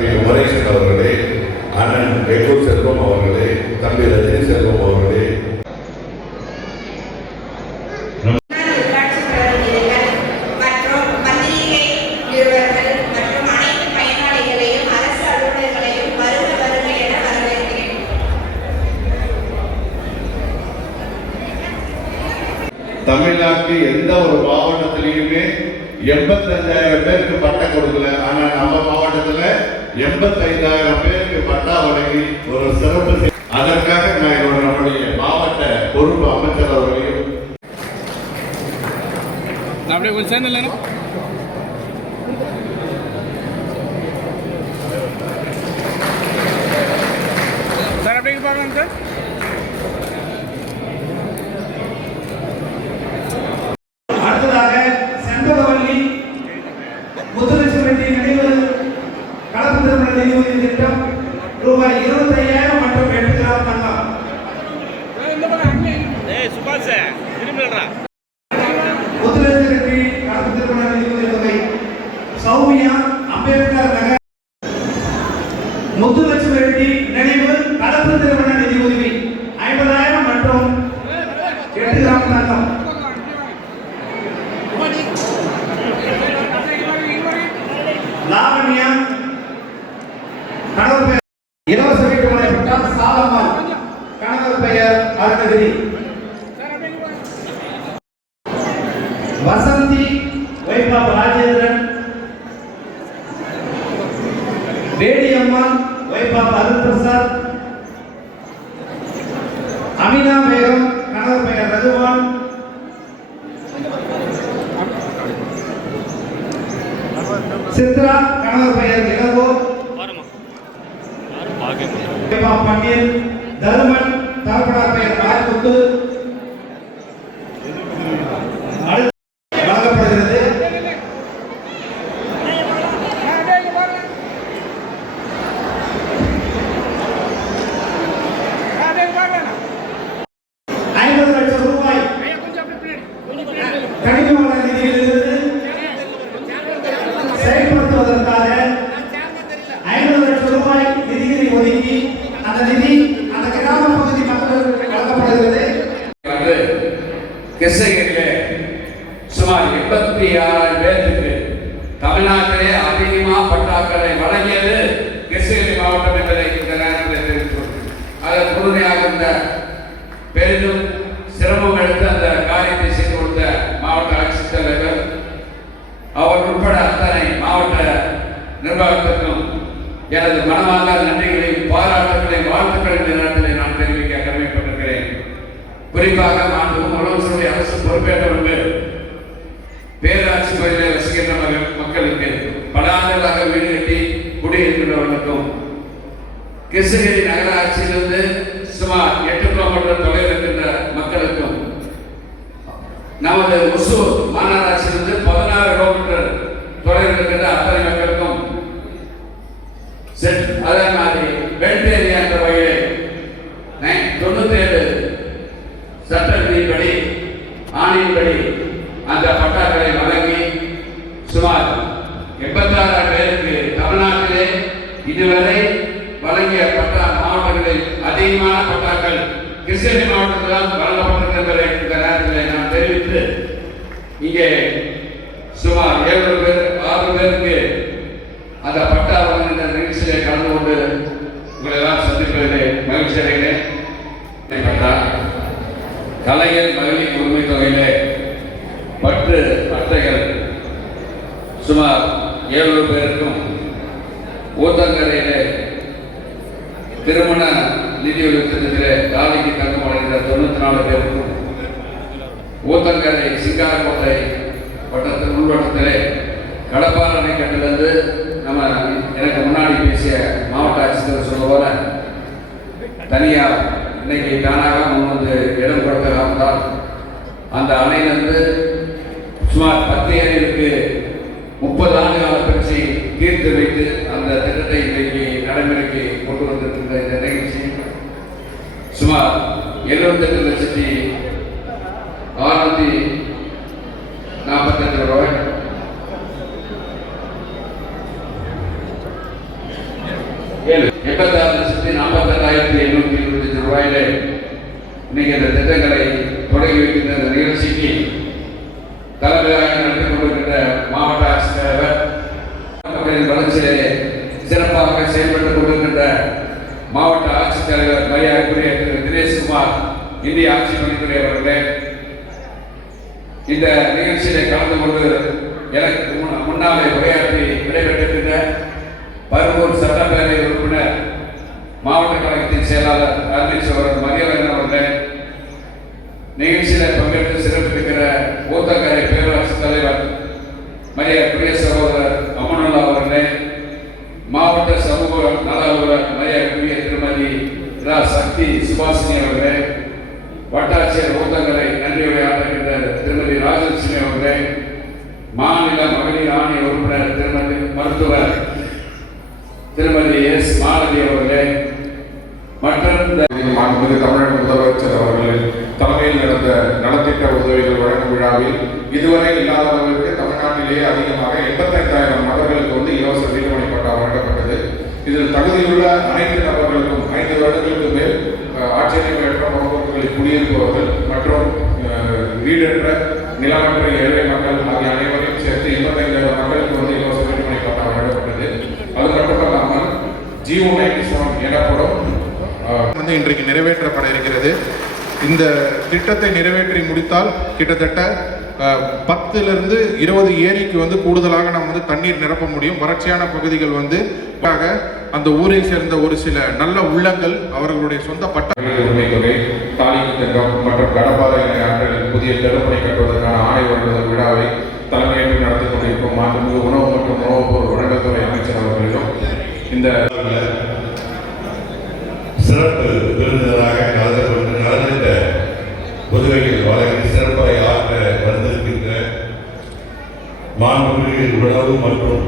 தம்பி உமரேசன் அவர்களே, அண்ணன் வேலூர் செல்வம் அவர்களே, தம்பி ரஜினி செல்வம் அவர்களே, தமிழ்நாட்டில் எந்த ஒரு மாவட்டத்திலையுமே 85,000 பேருக்கு பட்டா கொடுக்கல. ஆனா நம்ம மாவட்டத்தில் 85,000 பேருக்கு பட்டா வழங்கி ஒரு சிறப்பு. அதற்காக நான் நம்முடைய மாவட்ட பொறுப்பு அமைச்சர் அவர்களையும் அப்படியே கொஞ்சம் சேர்ந்து இல்லைன்னா சார் அப்படியே பார்க்கலாம் சார். அடுத்ததாக செண்பகவல்லி முத்துலட்சுமி நினைவு கலப்பு திருமண நிதி திட்டம் ரூபாய் 25,000 மற்றும் 8 கிராம் தங்கம். முத்துலட்சுமி கலப்பு திருமண நிதி தொகை சௌமியா அம்பேத்கர் நகர். முத்துலட்சுமி ரெட்டி நினைவு கலப்பு திருமண நிதி உதவி 50,000 மற்றும் 8 கிராம் தங்கம். லாவண்யா கணவர் பெயர் இலவச வீட்டுமனை பட்டால் சாலம்மாள், கணவர் பெயர் அருணகிரி. வசந்தி வைபாப் ராஜேந்திரன், வேடியம்மாள் வைபாப் அருண் பிரசாத், அமினா பேகம் கணவர் பெயர் ரகுவான், சித்ரா கணவர் பெயர் இளங்கோ, பன்னீர் தருமன் தகப்பனார் பெயர் ராஜ்முத்து வழங்கப்படுகிறது. $50 லட்சம் கனிம வள நிதியிலிருந்து செயல்படுத்துவதற்காக 50 லட்சம் ரூபாய் நிதியை ஒதுக்கி அந்த நிதி அந்த கிராம பகுதி மக்களுக்கு வழங்கப்படுகிறது. கிருஷ்ணகிரியிலே சுமார் 86,000 பேருக்கு தமிழ்நாட்டிலே அதிகமாக பட்டாக்களை வழங்கியது கிருஷ்ணகிரி மாவட்டம் என்பதை இந்த நேரத்தில் தெரிவித்துள்ளது. அதன் உறுதியாக இந்த பெரிதும் சிரமம் எடுத்து அந்த காரியத்தை செய்து கொடுத்த மாவட்ட ஆட்சித்தலைவர் அவர் உட்பட அத்தனை மாவட்ட நிர்வாகத்திற்கும் எனது மனமார்ந்த நன்றிகளையும் பாராட்டுகளையும் வாழ்த்துக்களின் நேரத்தில் நான் தெரிவிக்க கடமைப்பட்டிருக்கிறேன். குறிப்பாக மாண்புமிகு முதலமைச்சருடைய அரசு பொறுப்பேற்ற பின்பு பேராட்சி பகுதியில் வசிக்கின்ற மக்களுக்கு பல ஆண்டுகளாக வீடு கட்டி குடியிருக்கின்றவர்களுக்கும் கிருஷ்ணகிரி நகராட்சியிலிருந்து சுமார் 8 கிலோமீட்டர் தொலைவில் இருக்கின்ற மக்களுக்கும் நமது ஒசூர் மாநகராட்சியிலிருந்து 16 கிலோமீட்டர் தொலைவில் இருக்கின்ற அத்தனை மக்களுக்கும் அதே மாதிரி வெல்டேரியா என்ற வகையில் 97 சட்ட விதிப்படி ஆணையின்படி அந்த பட்டாக்களை வழங்கி சுமார் 86,000 பேருக்கு தமிழ்நாட்டிலே இதுவரை வழங்கிய பட்டா மாவட்டங்களில் அதிகமான பட்டாக்கள் கிருஷ்ணகிரி மாவட்டத்தில் வழங்கப்பட்டிருக்கின்ற இந்த நேரத்தில் நான் தெரிவித்து இங்கே சுமார் 7 பேர் 6 பேருக்கு அந்த பட்டா வழங்குகின்ற நிகழ்ச்சியை கலந்து கொண்டு உங்களை எல்லாம் சந்திப்பதிலே மகிழ்ச்சி அடைகிறேன். பட்டா கலைஞர் மகளிர் உரிமை தொகையிலே பற்று அட்டைகள் சுமார் 7 பேருக்கும், ஊத்தங்கரையிலே திருமண நிதியுதவி திட்டத்திலே காலிக்கு தங்கம் அடைந்த 94 பேருக்கும், ஊத்தங்கரை சிங்காரக்கோட்டை வட்டத்தின் உள்வட்டத்திலே கடப்பாறை அணைக்கட்டிலிருந்து நம்ம எனக்கு முன்னாடி பேசிய மாவட்ட ஆட்சித்தலைவர் சொல்ல போல தனியார் இன்னைக்கு தானாக முன்வந்து இடம் கொடுத்த காரணத்தால் அந்த அணையிலிருந்து சுமார் 10 ஏரிகளுக்கு 30 ஆண்டு கால பிரச்சனை தீர்த்து வைத்து அந்த திட்டத்தை இன்றைக்கு நடைமுறைக்கு கொண்டு வந்திருக்கின்ற இந்த நிகழ்ச்சி சுமார் 78,648 ரூபாய் 86,42,825 ரூபாயில இன்னைக்கு இந்த திட்டங்களை தொடங்கி வைக்கின்ற இந்த நிகழ்ச்சிக்கு தலைமையாக நடத்தி கொண்டிருக்கின்ற மாவட்ட ஆட்சித்தலைவர் வளர்ச்சியிலே சிறப்பாக செயல்பட்டுக் கொண்டிருக்கின்ற மாவட்ட ஆட்சித்தலைவர் மரியாதைக்குரிய திரு தினேஷ்குமார் இந்திய ஆட்சி பணித்துறை அவர்களே, இந்த நிகழ்ச்சியிலே கலந்து கொண்டு எனக்கு முன்னாலே உரையாற்றி விடைபெற்றிருக்கின்ற பருவூர் சட்டப்பேரவை உறுப்பினர் மாவட்ட கழகத்தின் செயலாளர் அருணீஸ்வரன் மரியவரன் அவர்களே, நிகழ்ச்சியில் பங்கேற்று சிறப்பித்திருக்கிற ஊத்தங்கரை பேரூராட்சி தலைவர் மரியாதைக்குரிய சகோதரர் அமனுல்லா அவர்களே, மாவட்ட சமூக நல அலுவலர் மரியாதைக்குரிய திருமதி ரா சக்தி சுபாஷினி அவர்களே, வட்டாட்சியர் ஊத்தங்கரை நன்றி உரையாற்றுகின்ற திருமதி ராஜலட்சுமி அவர்களே, மாநில மகளிர் ஆணைய உறுப்பினர் திருமதி மருத்துவர் திருமதி எஸ் மாலதி அவர்களே, மற்றும் மாண்புமிகு தமிழக முதலமைச்சர் அவர்கள் தலைமையில் நடந்த நலத்திட்ட உதவிகள் வழங்கும் விழாவில் இதுவரை இல்லாத அளவிற்கு தமிழ்நாட்டிலேயே அதிகமாக 85,000 நபர்களுக்கு வந்து இலவச வீட்டுமனை பட்டா வழங்கப்பட்டது. இதில் தகுதியுள்ள அனைத்து நபர்களுக்கும் 5 வருடங்களுக்கு மேல் ஆட்சேபனையற்ற முகப்பொருட்களில் குடியிருப்பவர்கள் மற்றும் வீடற்ற நிலமற்ற ஏழை மக்கள் ஆகிய அனைவரையும் சேர்த்து 85,000 மக்களுக்கு வந்து இலவச வீட்டுமனை பட்டா வழங்கப்பட்டது. அது மட்டுமல்லாமல் G197 எனப்படும் வந்து இன்றைக்கு நிறைவேற்றப்பட இருக்கிறது. இந்த திட்டத்தை நிறைவேற்றி முடித்தால் கிட்டத்தட்ட 10 to 20 ஏரிக்கு வந்து கூடுதலாக நம்ம வந்து தண்ணீர் நிரப்ப முடியும். வறட்சியான பகுதிகள் வந்து அந்த ஊரை சேர்ந்த ஒரு சில நல்ல உள்ளங்கள் அவர்களுடைய சொந்த பட்ட உரிமை தொகை, தாலிக்கு திட்டம் மற்றும் கடப்பாறை இணை ஆற்றலில் புதிய தடுப்பணை கட்டுவதற்கான ஆணை வழங்குதல் விழாவை தலைமையேற்று நடத்தி கொண்டிருக்கும் மாண்புமிகு உணவு மற்றும் உணவுப் பொருள் வழங்கத்துறை அமைச்சர் அவர்களிடம் இந்த சிறப்பு விருந்தினராக கலந்து கொண்டு நலத்திட்ட உதவிகள் வழங்கி சிறப்பாக ஆற்ற வந்திருக்கின்ற மாண்புமிகு உணவு மற்றும்